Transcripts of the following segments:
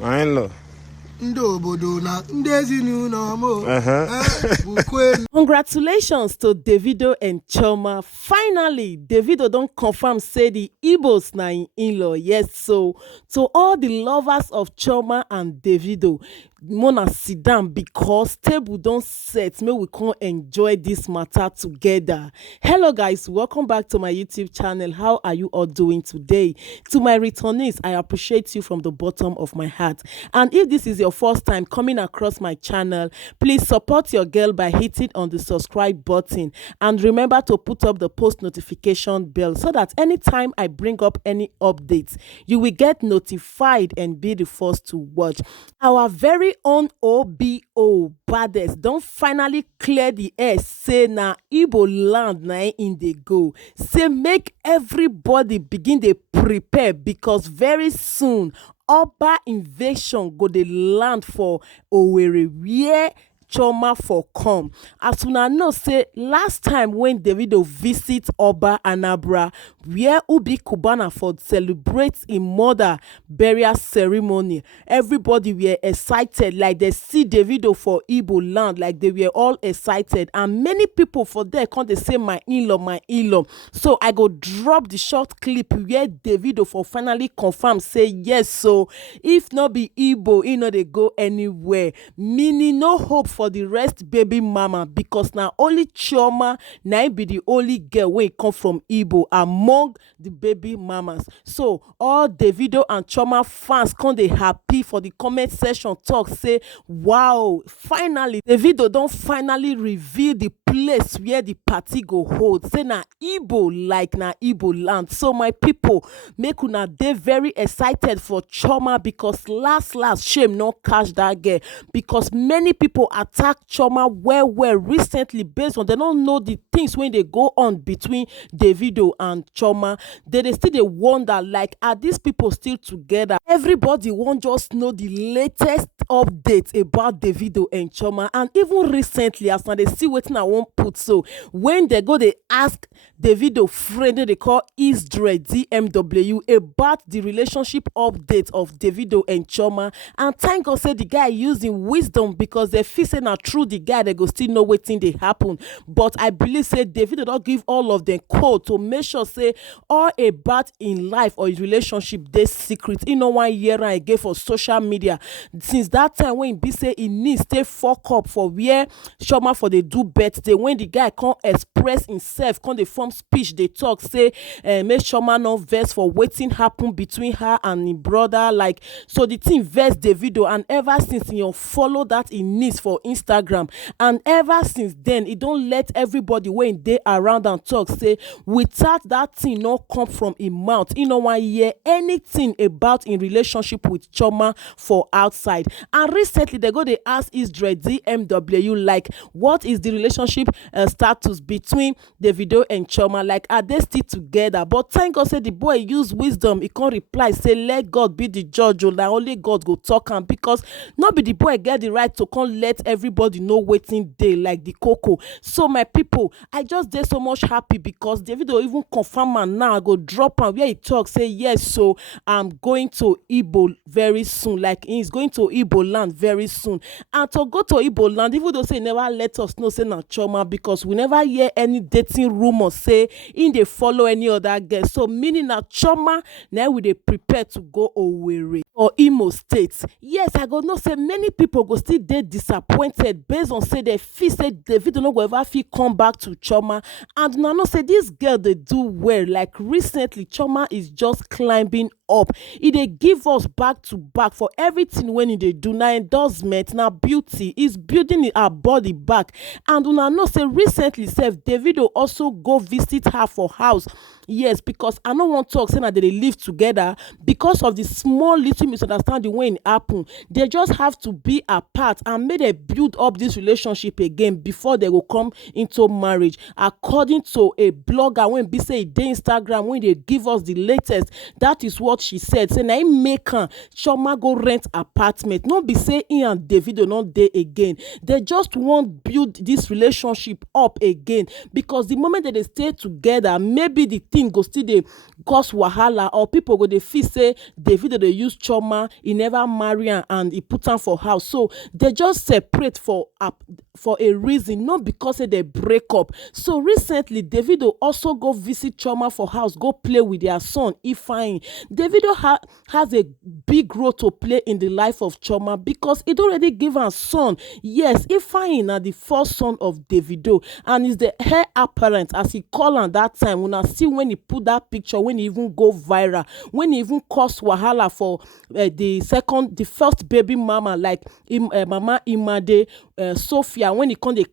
My in-law. Congratulations to Davido and Choma. Finally, Davido don't confirm say the Igbos na in-law. Yes, so to all the lovers of Choma and Davido, Mona sit down because table don't set. May we can enjoy this matter together. Hello guys, welcome back to my YouTube channel. How are you all doing today? To my returnees, I appreciate you from the bottom of my heart. And if this is your first time coming across my channel, please support your girl by hitting on the subscribe button. And remember to put up the post notification bell so that anytime I bring up any updates, you will get notified and be the first to watch. Our very own OBO baddest don't finally clear the air, say na Igbo land na in dey go. Say make everybody begin dey prepare because very soon Oba invasion go dey land for Owerri where Choma for come. As una know say last time when Davido visit Oba Anambra where Ubi Cubana for celebrate im mother burial ceremony, everybody were excited like they see Davido for Igbo land, like they were all excited, and many people for there come dey say my in-law. So I go drop the short clip where Davido for finally confirm say yes, so if no be Igbo e no dey go anywhere, meaning no hope for the rest baby mama because na only Chioma na im be the only girl wey come from Igbo among the baby mamas. So all Davido and Chioma fans come dey happy for the comment section talk say wow, finally Davido don finally reveal the place where the party go hold, say na Igbo, like na Igbo land. So my people, make una dey very excited for Chioma because last shame no catch that girl because many people attack Chioma well recently based on they don't know the things when they go on between Davido and Chioma. They still dey wonder like, are these people still together? Everybody won't just know the latest updates about Davido and Chioma, and even recently as now they see wetin I won't put, so when they go they ask Davido friend they call Isdre DMW about the relationship update of Davido and Chioma, and thank God say the guy using wisdom because they feel say na through the guy they go still know wetin dey happen. But I believe say Davido don't give all of them code to make sure say all about in life or in relationship they secret. You know 1 year and again for social media since that time when be say he needs stay fuck up for where Chioma for they do birthday, when the guy can't express himself, can't they form speech they talk say make Chioma no vex for waiting happen between her and him brother, like so the thing vex Davido, and ever since he follow that in needs for Instagram, and ever since then he don't let everybody when they around and talk say without that thing no come from him mouth, you know 1 year anything about in relationship with Chioma for outside. And recently they go they ask Isdre DMW like what is the relationship status between Davido and Chioma, like are they still together? But thank God say the boy use wisdom, he can't reply say let God be the judge, or like only God go talk am because not be the boy get the right to come let everybody know waiting day like the cocoa. So my people, I just dey so much happy because Davido even confirm am now. I go drop am where he talk say yes, so I'm going to Igbo very soon, like he's going to Igbo land very soon. And to go to Igbo land, even though say he never let us know say na Chioma, because we never hear any dating rumor say in dey follow any other girl, so meaning na Chioma now we dey prepare to go Owerri or Imo State. Yes, I go know say many people go still dey disappointed based on say they feel say Davido no go ever fit come back to Chioma, and now know say this girl they do well. Like recently Chioma is just climbing up, e dey give us back to back for everything when e dey do. Na endorsement, na beauty, is building her body back. And una know say recently sef Davido also go visit her for house. Yes, because I no want talk say na they live together because of the small little misunderstanding when it happen. They just have to be apart and make they build up this relationship again before they will come into marriage. According to a blogger when be say dey Instagram when they give us the latest, that is what what she said, say na im make am Chioma go rent apartment. No be say im and Davido no dey again, they just wan build this relationship up again, because the moment that they stay together, maybe the thing go still dey cause wahala, or people go dey feel say Davido dey use Chioma, he never marry am and he put am for house, so they just separate for a reason, not because say they break up. So recently Davido also go visit Chioma for house, go play with their son Ifeanyi. Davido has a big role to play in the life of Chioma, because it already give am son. Yes, Ifeanyi na the first son of Davido and is the heir apparent, as he call am that time. Una see when he put that picture, when he even go viral, when he even cause wahala for the first baby mama, like Mama Imade, Sophia, when he come dey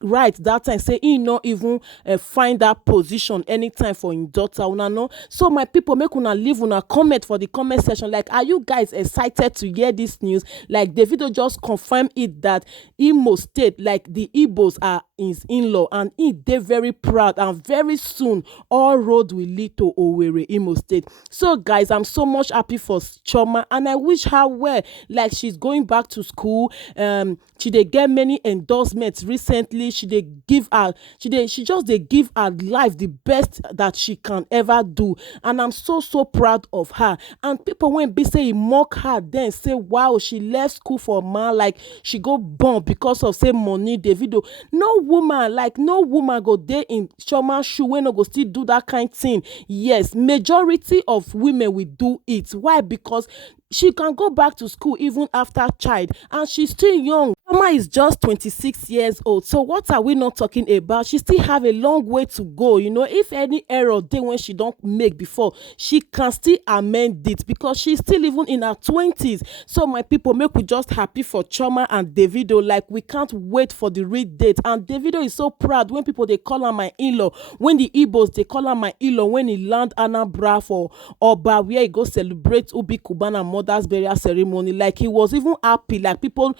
write that time say he no even find that position anytime for him daughter. Una know. So my people, make una leave una comment for the comment section, like, are you guys excited to hear this news? Like, Davido just confirm it that Imo State, like the Igbos, are his in-law, and he dey very proud, and very soon all road will lead to Owerri, Imo State. So guys, I'm so much happy for Chioma, and I wish her well. Like, she's going back to school. She dey get many endorsements recently. She just dey give her life the best that she can ever do, and I'm so proud of her. And people when be say he mock her, then say wow, she left school for man, like she go born because of say money. Davido, no woman go dey in Chioma shoe wey no go still do that kind thing. Yes, majority of women will do it. Why? Because she can go back to school even after child, and she's still young. Chioma is just 26 years old. So what are we not talking about? She still have a long way to go. You know, if any error dey when she don't make before, she can still amend it, because she's still even in her 20s. So my people, make we just happy for Chioma and Davido. Like, we can't wait for the real date. And Davido is so proud when people they call am my in-law, when the Igbos they call am my in-law, when he land Anambra for Oba, where he go celebrate Ubi Kubana mother's burial ceremony. Like, he was even happy. Like, people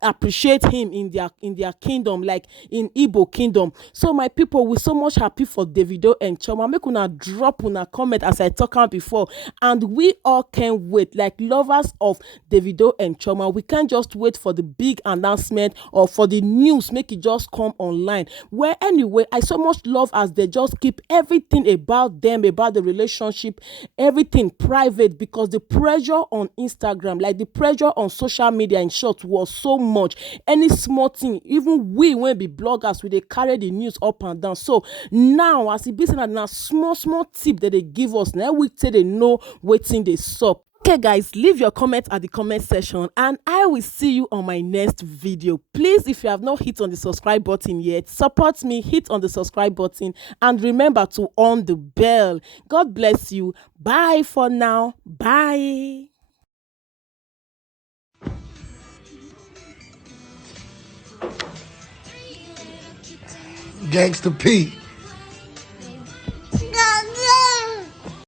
appreciate him in their kingdom, like in Igbo kingdom. So my people, we so much happy for Davido and Chioma. Make una drop una comment as I talk on before, and we all can wait, like lovers of Davido and Chioma. We can't just wait for the big announcement or for the news, make it just come online. Where anyway, I so much love as they just keep everything about them, about the relationship, everything private, because the pressure on Instagram, like the pressure on social media in short, was so much. Any small thing, even we when be bloggers, we they carry the news up and down. So now, as it be said, na small tip that they give us, now we say they know waiting they sup. Okay guys, leave your comments at the comment section, and I will see you on my next video. Please, if you have not hit on the subscribe button yet, support me, hit on the subscribe button, and remember to on the bell. God bless you. Bye for now. Bye. Gangsta P.